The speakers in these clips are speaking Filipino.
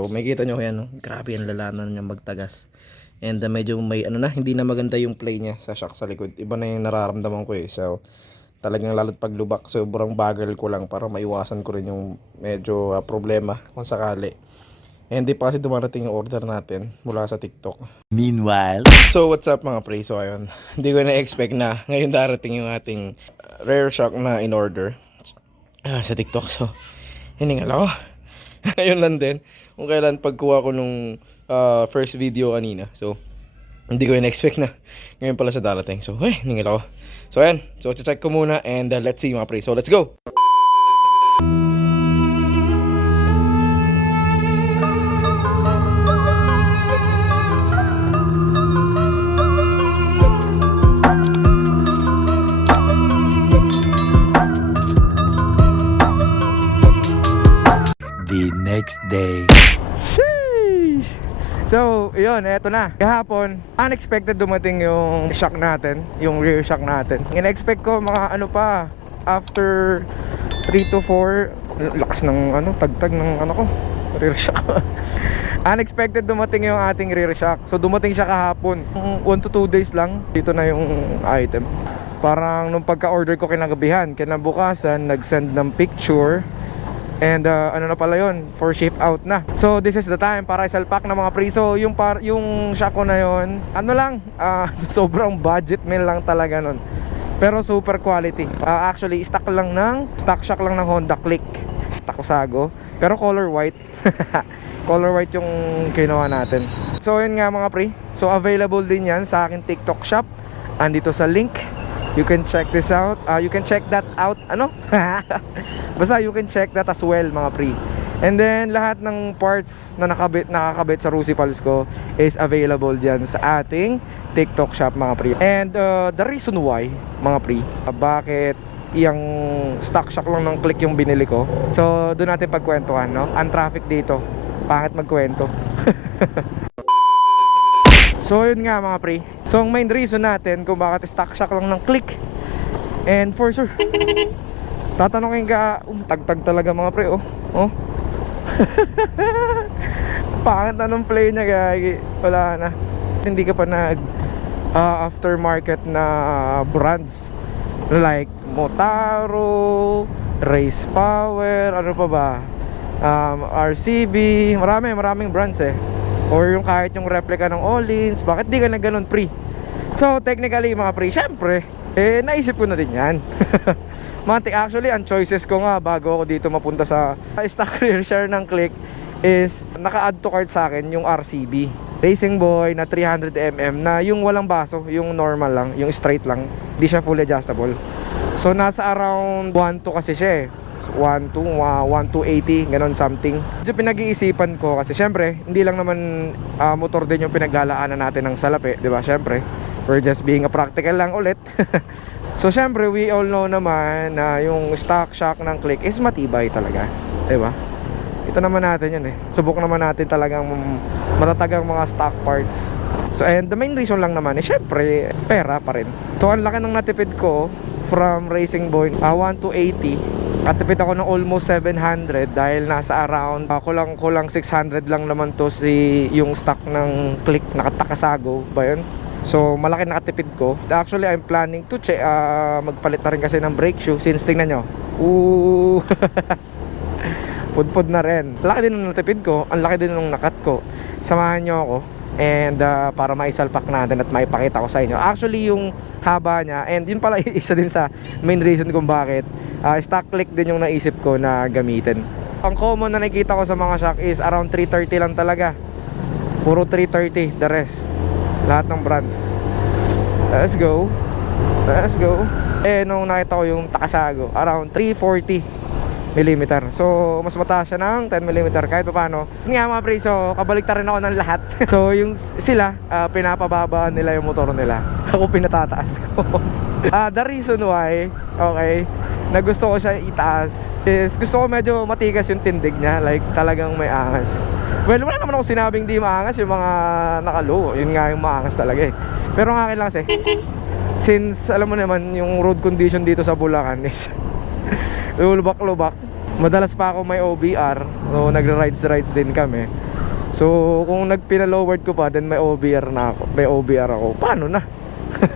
So, may kita nyo yan, no? grabe ang lalanan niya magtagas. And uh, medyo may ano na, hindi na maganda yung play niya sa shock sa likod. Iba na yung nararamdaman ko eh. So, talagang lalo't paglubak, sobrang bagal ko lang para maiwasan ko rin yung medyo ah, problema kung sakali. And di pa kasi dumarating yung order natin mula sa TikTok. Meanwhile, So what's up mga pre? So ayun, hindi ko na-expect na ngayon darating yung ating uh, rare shock na in order ah, sa TikTok. So hiningal ako. ayun lang din. Kung kailan pagkuha ko nung ah, first video kanina. So hindi ko na-expect na ngayon pala sa darating. So hey, hiningal ako. So ayan, so check ko muna and uh, let's see mga pre. So let's go! Next day. Sheesh! So, yun, eto na. Kahapon, unexpected dumating yung shock natin, yung rear shock natin. In-expect ko mga ano pa, after 3 to 4, lakas ng ano, tagtag ng ano ko, rear shock. unexpected dumating yung ating rear shock. So, dumating siya kahapon. 1 to 2 days lang, dito na yung item. Parang nung pagka-order ko kinagabihan, kinabukasan, nag-send ng picture And uh, ano na pala yon for ship out na. So this is the time para isalpak ng mga pre. So yung par yung Shaco na yon, ano lang, ah, sobrang budget meal lang talaga nun. Pero super quality. Ah, actually, stock lang ng stock shock lang ng Honda Click. Takosago. Pero color white. color white yung kinuha natin. So yun nga mga pre. So available din yan sa akin TikTok shop. Andito sa link. You can check this out. Uh, you can check that out. Ano? Basta you can check that as well mga pre. And then lahat ng parts na nakabit, nakakabit sa Rusi Pulse ko is available dyan sa ating TikTok shop mga pre. And uh, the reason why mga pre, uh, bakit yung stock shock lang ng click yung binili ko. So doon natin pagkwentuhan no. Ang traffic dito. Pangit magkwento. So yun nga mga pre. So ang main reason natin kung bakit stock shock lang ng click. And for sure Tatanungin ka um, Tagtag talaga mga pre oh. Oh. Pangit na nung play niya gagi Wala na. Hindi ka pa nag ah, Aftermarket na brands Like Motaro Race Power Ano pa ba? Um, RCB Marami maraming brands eh or yung kahit yung replica ng Olins bakit di ka na ganun pre so technically mga pre syempre eh naisip ko na din yan. Mantik actually ang choices ko nga bago ako dito mapunta sa stock rear share ng click is naka-add to cart sa akin yung RCB Racing Boy na 300mm na yung walang baso yung normal lang yung straight lang di siya fully adjustable. So nasa around 1 to kasi siya eh 1 to 1 to 80 ganon something. Medyo pinag-iisipan ko kasi syempre hindi lang naman ah, motor din yung pinaglalaanan natin ng salapi di ba? Syempre we're just being a practical lang ulit. So syempre we all know naman na yung stock shock ng click is matibay talaga di ba? Ito naman natin yun eh. Subok naman natin talagang matatagang mga stock parts. So and the main reason lang naman eh syempre pera pa rin. So ang laki ng natipid ko from Racing Boy uh, 1 to 80 Katipid ako ng almost 700 dahil nasa around uh, kulang kulang 600 lang naman to si yung stock ng click nakatakasago ba yun? So malaki nakatipid ko. Actually I'm planning to check uh, magpalit na rin kasi ng brake shoe since tingnan nyo. Ooh. Pudpud na rin. Laki din ng natipid ko, ang laki din ng nakat ko. Samahan nyo ako and uh, para maisalpak natin at maipakita ko sa inyo. Actually yung haba niya and yun pala isa din sa main reason kung bakit uh, stock click din yung naisip ko na gamitin. Ang common na nakikita ko sa mga shock is around 330 lang talaga. Puro 330 the rest. Lahat ng brands. Let's go. Let's go. Eh nung nakita ko yung Takasago, around 340 millimeter. So, mas mataas siya ng 10 millimeter kahit pa paano. Yun Nga mga pre, so kabalik rin ako ng lahat. so, yung sila, ah, pinapababa nila yung motor nila. Ako pinatataas ko. Ah, the reason why, okay, na gusto ko siya itaas is gusto ko medyo matigas yung tindig niya. Like, talagang may angas. Well, wala naman ako sinabing di maangas yung mga nakalo. Yun nga yung maangas talaga eh. Pero ang akin lang kasi, since alam mo naman yung road condition dito sa Bulacan is lulubak-lubak madalas pa ako may OBR so nagra-rides rides din kami So, kung nagpina-lowered ko pa, then may OBR na ako. May OBR ako. Paano na?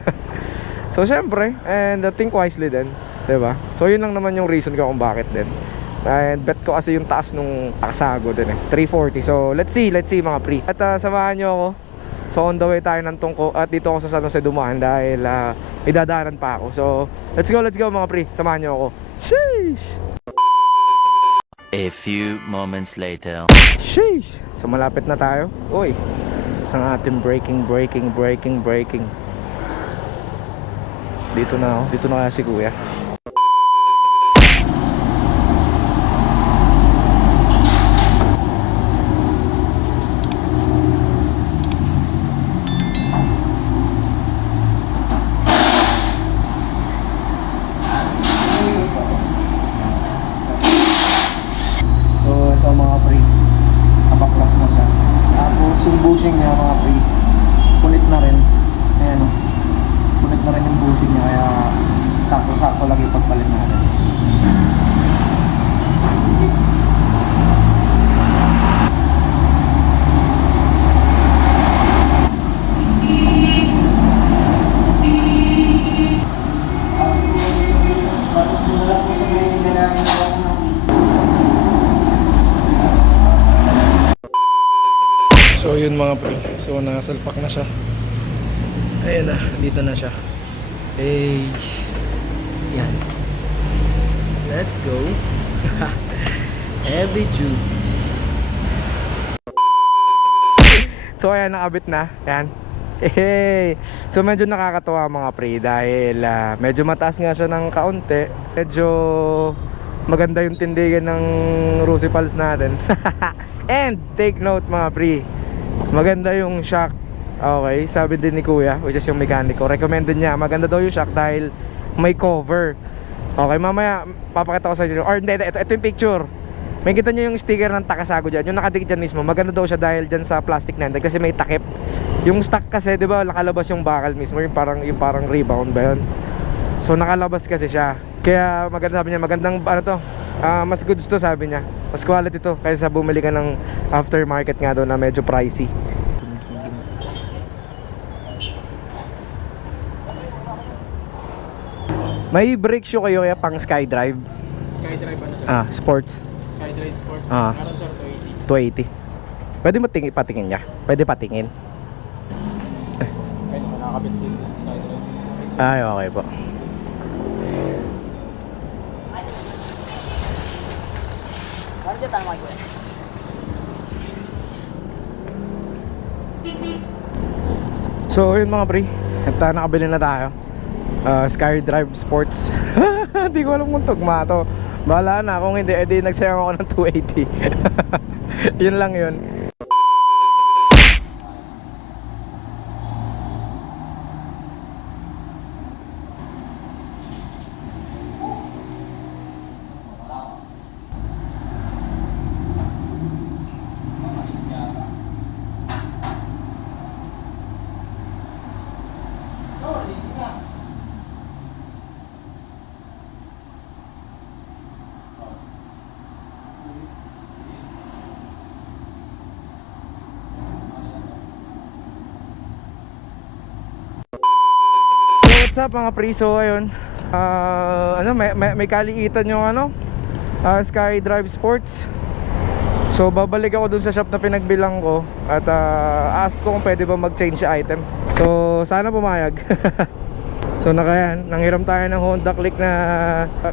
so, syempre, and uh, think wisely din. 'di ba? So, yun lang naman yung reason ko kung bakit din. And bet ko kasi yung taas nung takasago din eh. 340. So, let's see, let's see mga pre. At uh, samahan nyo ako. So, on the way tayo ng tungko. At dito ako sa San Jose dumaan dahil uh, idadaanan pa ako. So, let's go, let's go mga pre. Samahan nyo ako. Sheesh! A few moments later. Sheesh! So malapit na tayo. Uy. Isang ating breaking, breaking, breaking, breaking. Dito na ako. Dito na kaya si kuya. So ito mga pre Kabaklas na siya Tapos yung bushing niya mga pre Punit na rin Ayan o Punit na rin yung bushing niya Kaya sakto-sakto lang yung pagpalit natin So yun mga pre So nasalpak na siya Ayan na Dito na siya Hey Yan Let's go Heavy duty So ayan nakabit na Ayan Hey. So medyo nakakatawa mga pre dahil ah, medyo mataas nga siya ng kaunti. Medyo maganda yung tindigan ng Rusipals natin. And take note mga pre. Maganda yung shock. Okay, sabi din ni Kuya, which is yung mekaniko. Recommended niya, maganda daw yung shock dahil may cover. Okay, mamaya papakita ko sa inyo. Or hindi, ito, ito yung picture. May kita nyo yung sticker ng Takasago dyan. Yung nakadikit dyan mismo. Maganda daw siya dahil dyan sa plastic na. Kasi may takip. Yung stock kasi, di ba, nakalabas yung bakal mismo. Yung parang, yung parang rebound ba yun? So, nakalabas kasi siya. Kaya maganda sabi niya, magandang, ano to, ah, mas goods to sabi niya. Mas quality to. Kaysa bumili ka ng aftermarket nga doon na medyo pricey. May brake shoe kayo kaya pang Skydrive? Skydrive ano sir? Ah, sports. Skydrive Sport. Ah. Meron sir 280. 280. Pwede mo tingin, patingin niya? Pwede patingin? Kahit nakakabit din Skydrive. Ay, okay po. Parang dyan tayo makikuha. So, yun mga pre. At uh, nakabili na tayo. Uh, Skydrive Sports. Hindi ko alam kung tugma to. Bahala na. Kung hindi, edi nagsayang ako ng 280. yun lang yun. Up mga pre? So, ayun. Ah, ano, may, may, may kaliitan yung ano, ah, Skydrive Sports. So, babalik ako dun sa shop na pinagbilang ko at ah, ask ko kung pwede ba mag-change item. So, sana pumayag. so, nakayan. Nanghiram tayo ng Honda Click na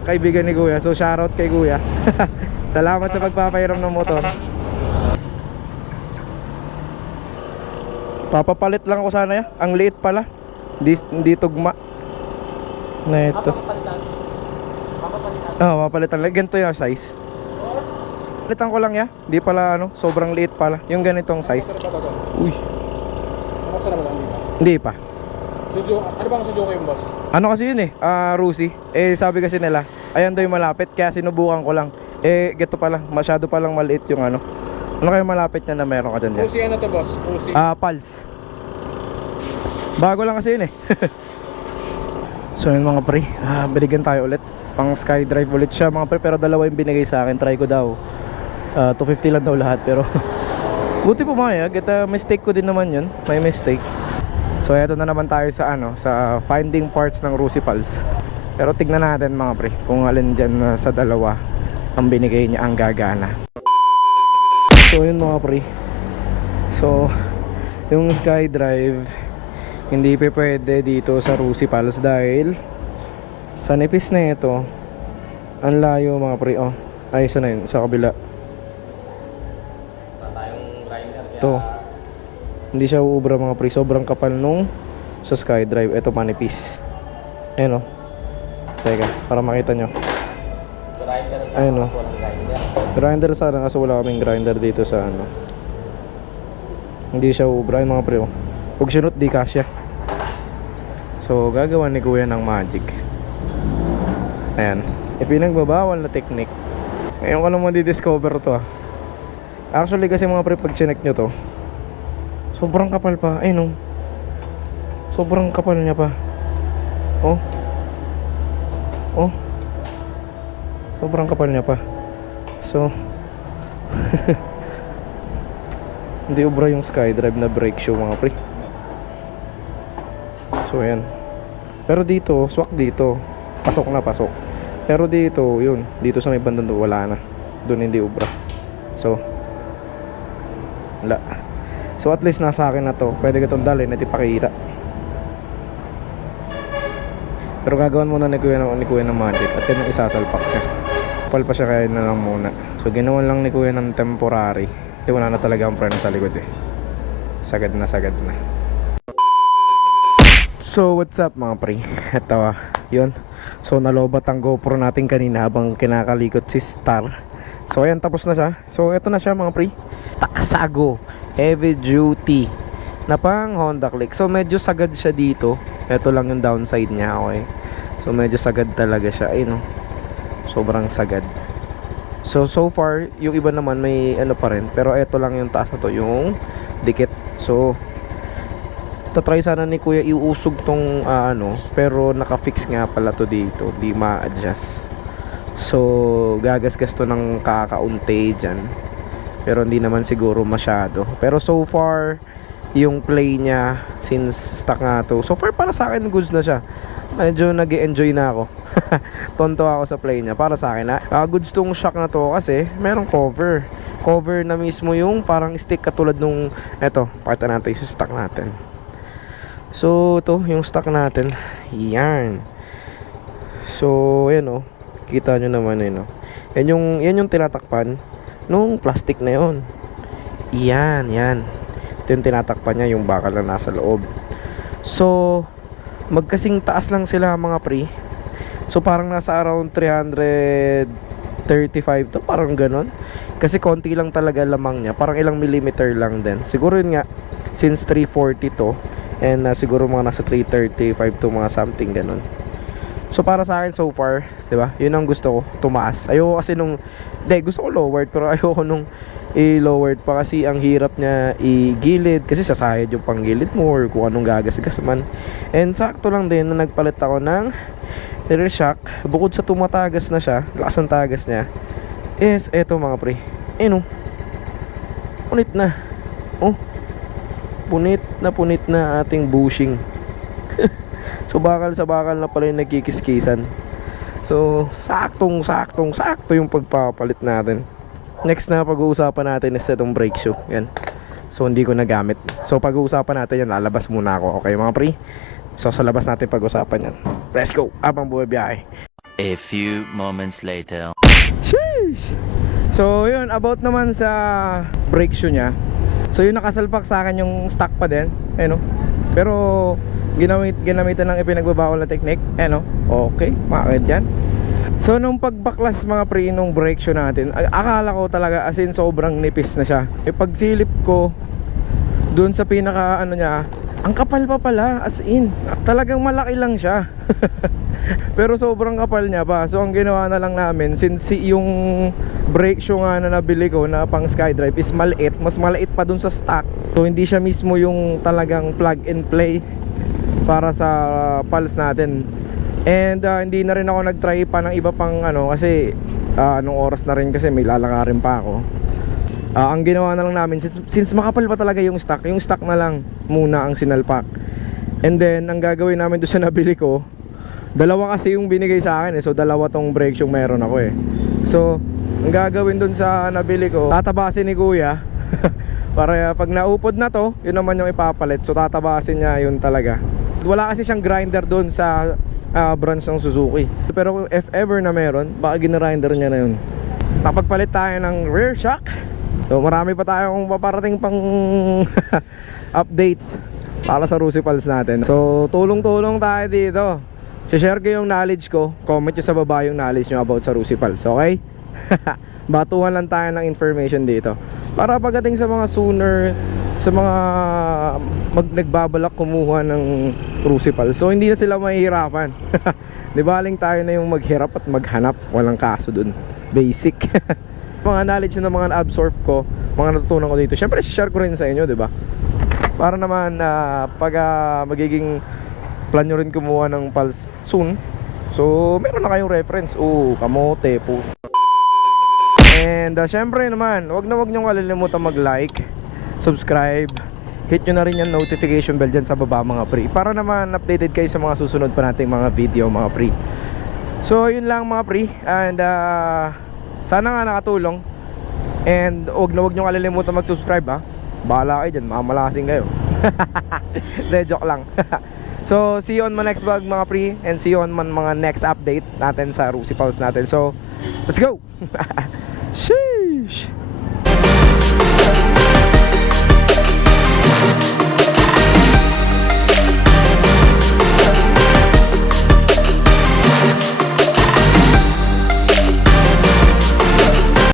kaibigan ni Kuya. So, shoutout kay Kuya. Salamat sa pagpapahiram ng motor. Papapalit lang ako sana ya. Ang liit pala. Di, di tugma. Na ito. Oo, oh, mapalitan lang. Ganito yung size. Palitan ko lang ya. Di pala ano, sobrang liit pala. Yung ganitong size. Uy, hindi pa. Suzuki, ano bang Suzuki yung boss? Ano kasi yun eh, ah Rusi. Eh sabi kasi nila, ayan daw yung malapit kaya sinubukan ko lang. Eh geto pa lang, masyado pa lang maliit yung ano. Ano kayo malapit niya na meron ka dyan yan? Uzi ano to boss? Uzi. Ah, Pulse. Bago lang kasi yun eh. so yun mga pre, ah, binigyan tayo ulit. Pang Skydrive ulit siya mga pre, pero dalawa yung binigay sa akin. Try ko daw. Ah, 250 lang daw lahat pero Buti pumayag, at uh, mistake ko din naman yun. May mistake. So eto na naman tayo sa ano, sa finding parts ng Rusipals. Pero tignan natin mga pre, kung alin dyan uh, sa dalawa ang binigay niya ang gagana. So yun mga pre. So yung SkyDrive hindi pa pwede dito sa Rusipals dahil sa nipis na ito ang layo mga pre. Oh, ayos na yun sa kabila. Ito. Hindi siya uubra mga pre. Sobrang kapal nung sa SkyDrive. Ito manipis. Ayan o. Teka, para makita nyo. Ayun o. Grinder sana kaso wala kaming grinder dito sa ano. Hindi siya uubra yung mga pre. oh. Pag sinot di kasya. So gagawa ni kuya ng magic. Ayan. Ipinagbabawal na technique. Ngayon ko lang madidiscover to ah. Actually kasi mga pre pag chinek nyo to Sobrang kapal pa Ayun oh Sobrang kapal niya pa Oh Oh Sobrang kapal niya pa So Hindi ubra yung skydrive na brake shoe mga pre So ayan Pero dito Swak dito Pasok na pasok Pero dito yun Dito sa may bandang to, wala na Doon hindi ubra So wala. So at least nasa akin na to. Pwede ko itong dalhin at ipakita. Pero gagawin muna ni Kuya ng, ni Kuya ng magic at yun ang isasalpak niya. Kapal pa siya kaya na lang muna. So ginawan lang ni Kuya ng temporary. Kasi wala na talaga ang preno sa likod eh. Sagad na sagad na. So what's up mga pre? Ito yun. So nalobat ang GoPro natin kanina habang kinakalikot si Star. So ayan tapos na siya. So ito na siya mga pre. Taksago heavy duty na pang Honda Click. So medyo sagad siya dito. Ito lang yung downside niya, okay. So medyo sagad talaga siya. Ayun oh. Sobrang sagad. So so far, yung iba naman may ano pa rin, pero ito lang yung taas na to, yung dikit. So tatry sana ni kuya iusog tong ah, ano pero naka-fix nga pala to dito. Di ma-adjust. So gagasgas to ng kakaunti dyan. Pero hindi naman siguro masyado. Pero so far yung play niya since stock nga to so far para sa akin goods na siya. Medyo nag enjoy na ako. Tonto ako sa play niya. Para sa akin ha Ah, goods tong shock na to kasi merong cover. Cover na mismo yung parang stick katulad nung eto pakita natin yung stock natin so ito yung stock natin. Yan. So yan oh. Kita nyo naman eh no yan yung, yan yung tinatakpan nung plastic na yon yan yan. Ito yung tinatakpan niya yung bakal na nasa loob. So magkasing taas lang sila mga pre. So parang nasa around 335 to parang ganon kasi konti lang talaga lamang niya. Parang ilang millimeter lang din. Siguro yun nga since 340 to and uh, siguro mga nasa 335 to mga something ganon So para sa akin so far, 'di ba? 'Yun ang gusto ko, tumaas. Ayoko kasi nung hindi gusto ko lowered pero ayoko nung i-lowered pa kasi ang hirap niya i-gilid kasi sasayad yung panggilid mo or kung anong gagasgas man. And sakto lang din na nagpalit ako ng rear shock. Bukod sa tumatagas na siya, lakas ng tagas niya. Is eto mga pre. Eh no. Punit na. Oh. Punit na punit na ating bushing. So bakal sa bakal na pala yung nagkikiskisan. So saktong saktong sakto yung pagpapalit natin. Next na pag-uusapan natin is itong brake shoe. Yan. So hindi ko nagamit. So pag-uusapan natin yan, lalabas muna ako. Okay mga pre? So sa labas natin pag-usapan yan. Let's go! Abang buhay biyahe. A few moments later. Sheesh! So yun, about naman sa brake shoe niya. So yun nakasalpak sa akin yung stock pa din. Eh no? Pero ginamit, ginamitan ng ipinagbabawal na technique. Eh no? Okay, makakit yan. So nung pagbaklas mga pre nung brake shoe natin, akala ko talaga as in sobrang nipis na siya. E pagsilip ko doon sa pinaka ano niya, ang kapal pa pala as in. Talagang malaki lang siya. Pero sobrang kapal niya pa. So ang ginawa na lang namin since si yung brake shoe nga na nabili ko na pang SkyDrive is maliit, mas maliit pa dun sa stock. So hindi siya mismo yung talagang plug and play para sa pulse natin. And uh, hindi na rin ako nag-try pa ng iba pang ano kasi uh, anong oras na rin kasi may lalakarin pa ako. Ah, ang ginawa na lang namin since, since makapal pa talaga yung stock, yung stock na lang muna ang sinalpak. And then ang gagawin namin doon sa nabili ko, dalawa kasi yung binigay sa akin eh. So dalawa tong brakes yung meron ako eh. So ang gagawin doon sa nabili ko, tatabasin ni Kuya. Para pag naupod na to, yun naman yung ipapalit. So tatabasin niya yun talaga. Wala kasi siyang grinder doon sa ah, branch ng Suzuki. Pero if ever na meron, baka ginrinder niya na yun. Napagpalit tayo ng rear shock. So marami pa tayong paparating pang updates para sa Rusipals natin. So tulong-tulong tayo dito. Share ko yung knowledge ko. Comment nyo sa baba yung knowledge nyo about sa Rusipals. Okay? Batuhan lang tayo ng information dito. Para pagdating sa mga sooner, sa mga mag nagbabalak kumuha ng Rusipals. So hindi na sila mahihirapan. Di ba aling tayo na yung maghirap at maghanap. Walang kaso dun. Basic. mga knowledge na mga na-absorb ko, mga natutunan ko dito. Syempre, share ko rin sa inyo, di ba? Para naman na pag ah, magiging plan nyo rin kumuha ng pulse soon. So, meron na kayong reference. Oo, kamote po. And uh, syempre naman, wag na wag nyo kalilimutan mag-like, subscribe, hit nyo na rin yung notification bell dyan sa baba mga pre. Para naman updated kayo sa mga susunod pa nating mga video mga pre. So, yun lang mga pre. And uh, sana nga nakatulong. And wag na wag nyo kalilimutan mag-subscribe ha. Bahala kayo dyan, mamalasing kayo. De, joke lang. so, see you on my next vlog mga pre. And see you on my mga next update natin sa Rusi Pulse natin. So, let's go! Sheesh!